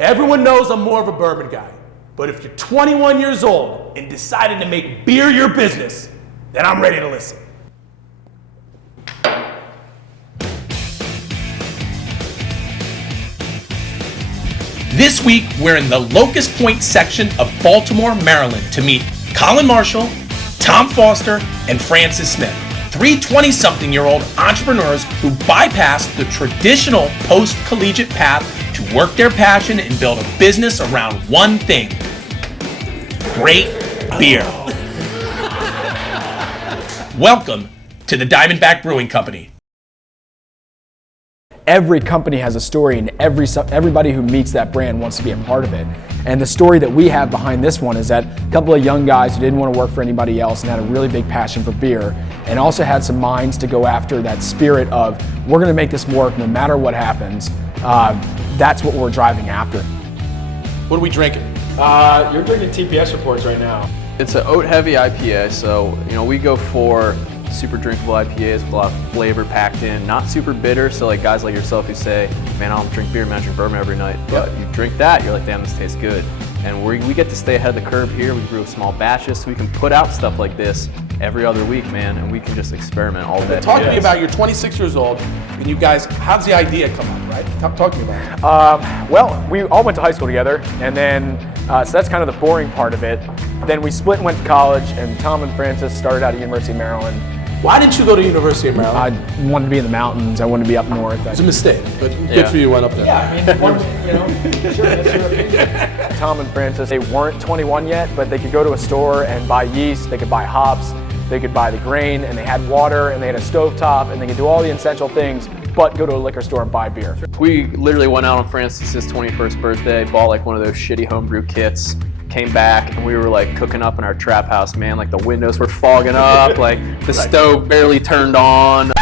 Everyone knows I'm more of a bourbon guy, but if you're 21 years old and decided to make beer your business, then I'm ready to listen. This week, we're in the Locust Point section of Baltimore, Maryland to meet Colin Marshall, Tom Foster, and Francis Smith, three 20-something-year-old entrepreneurs who bypassed the traditional post-collegiate path to work their passion and build a business around one thing: great beer. Welcome to the Diamondback Brewing Company. Every company has a story, and everybody who meets that brand wants to be a part of it. And the story that we have behind this one is that a couple of young guys who didn't want to work for anybody else and had a really big passion for beer, and also had some minds to go after that spirit of, we're going to make this work no matter what happens. That's what we're driving after. What are we drinking? You're drinking TPS reports right now. It's an oat-heavy IPA, so we go for super drinkable IPAs with a lot of flavor packed in, not super bitter. So like guys like yourself who say, man, I don't drink beer, man, I drink bourbon every night. But you drink that, you're like, damn, this tastes good. And we get to stay ahead of the curve here. We brew small batches, so we can put out stuff like this every other week, man, and we can just experiment all day. Talk to me about, you're 26 years old, and you guys, how's the idea come up, right? Talk to me about it. Well, we all went to high school together, and then, so that's kind of the boring part of it. Then we split and went to college, and Tom and Francis started out at University of Maryland. Why didn't you go to University of Maryland? I wanted to be in the mountains. I wanted to be up north. It's a mistake, but good for you, you went up there. Yeah, I mean, sure, that's your opinion. Tom and Francis, they weren't 21 yet, but they could go to a store and buy yeast, they could buy hops, they could buy the grain, and they had water, and they had a stovetop, and they could do all the essential things, but go to a liquor store and buy beer. We literally went out on Francis's 21st birthday, bought like one of those shitty homebrew kits, came back, and we were like cooking up in our trap house, man. Like the windows were fogging up, like the stove barely turned on.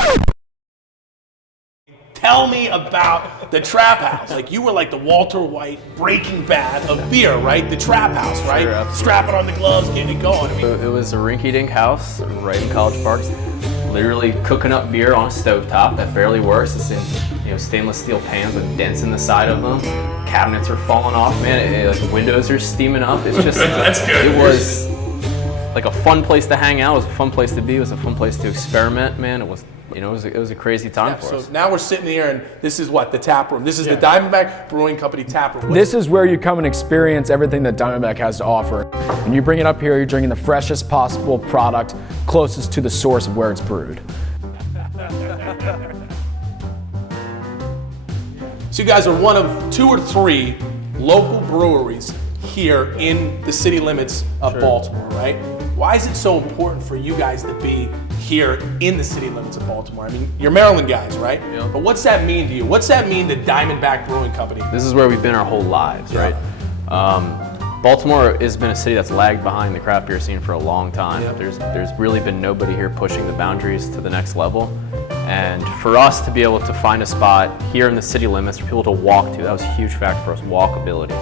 Tell me about the trap house. Like you were like the Walter White Breaking Bad of beer, right? The trap house, right? Sure, strapping on the gloves, getting it going. I mean, it was a rinky-dink house right in College Park. Literally cooking up beer on a stovetop that barely works. It's in stainless steel pans with dents in the side of them. Cabinets are falling off, man. Like windows are steaming up. It's just That's good. It was like a fun place to hang out. It was a fun place to be. It was a fun place to experiment, man. It was it was a crazy time for us. So now we're sitting here, and this is what, the tap room. This is the Diamondback Brewing Company tap room. This is where you come and experience everything that Diamondback has to offer. When you bring it up here, you're drinking the freshest possible product, closest to the source of where it's brewed. So you guys are one of 2 or 3 local breweries here in the city limits of Baltimore, right? Why is it so important for you guys to be here in the city limits of Baltimore? I mean, you're Maryland guys, right? Yep. But what's that mean to you? What's that mean to Diamondback Brewing Company? This is where we've been our whole lives, right? Baltimore has been a city that's lagged behind the craft beer scene for a long time. Yep. There's really been nobody here pushing the boundaries to the next level. And for us to be able to find a spot here in the city limits for people to walk to, that was a huge factor for us, walkability.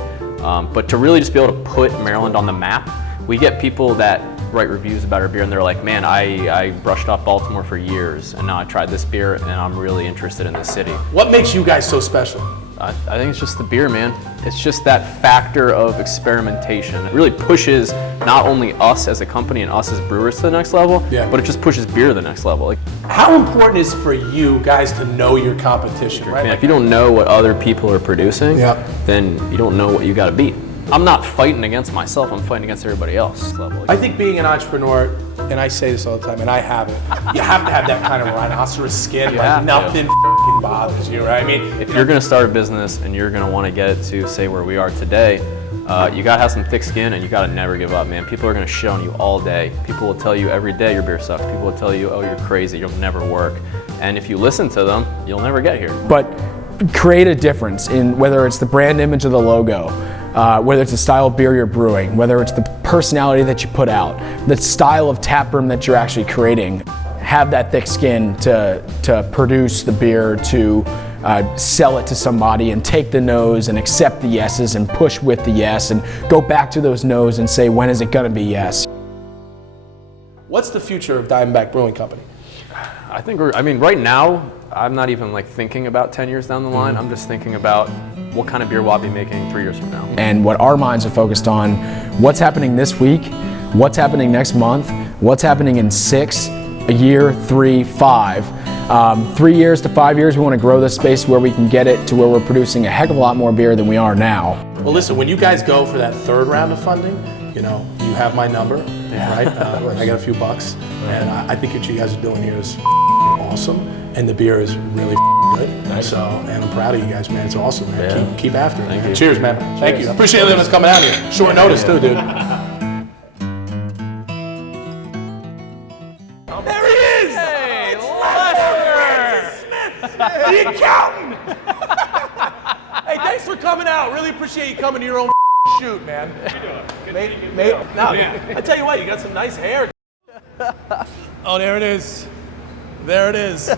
But to really just be able to put Maryland on the map, we get people that write reviews about our beer and they're like, man, I brushed off Baltimore for years and now I tried this beer and I'm really interested in this city. What makes you guys so special? I think it's just the beer, man. It's just that factor of experimentation. It really pushes not only us as a company and us as brewers to the next level, but it just pushes beer to the next level. Like, how important is it for you guys to know your competition, right? Man, if you don't know what other people are producing, then you don't know what you got to beat. I'm not fighting against myself, I'm fighting against everybody else. I think being an entrepreneur, and I say this all the time, and I have it, you have to have that kind of rhinoceros skin, like nothing f***ing bothers you, right? I mean, if you're gonna start a business and you're gonna wanna get it to, say, where we are today, you gotta have some thick skin and you gotta never give up, man. People are gonna shit on you all day. People will tell you every day your beer sucks. People will tell you, oh, you're crazy, you'll never work. And if you listen to them, you'll never get here. But create a difference in whether it's the brand image of the logo, whether it's the style of beer you're brewing, whether it's the personality that you put out, the style of taproom that you're actually creating. Have that thick skin to produce the beer, to sell it to somebody and take the no's and accept the yeses and push with the yes and go back to those no's and say, when is it gonna be yes? What's the future of Diamondback Brewing Company? I think right now, I'm not even like thinking about 10 years down the line. I'm just thinking about what kind of beer will I be making 3 years from now. And what our minds are focused on, what's happening this week, what's happening next month, what's happening in 6, a year, 3, 5. 3 years to 5 years, we want to grow this space where we can get it to where we're producing a heck of a lot more beer than we are now. Well, listen, when you guys go for that third round of funding, you know, you have my number, right? I got a few bucks, and I think what you guys are doing here is awesome, and the beer is really good. Nice. So, and I'm proud of you guys, man. It's awesome, man. Yeah. Keep after it, man. you. Cheers, man. Thank you. I appreciate us coming out here. Short notice, too, dude. There he is! Hey, Lester! The accountant! Hey, thanks for coming out. Really appreciate you coming to your own shoot, man. No, I tell you what, you got some nice hair. Oh, there it is. There it is.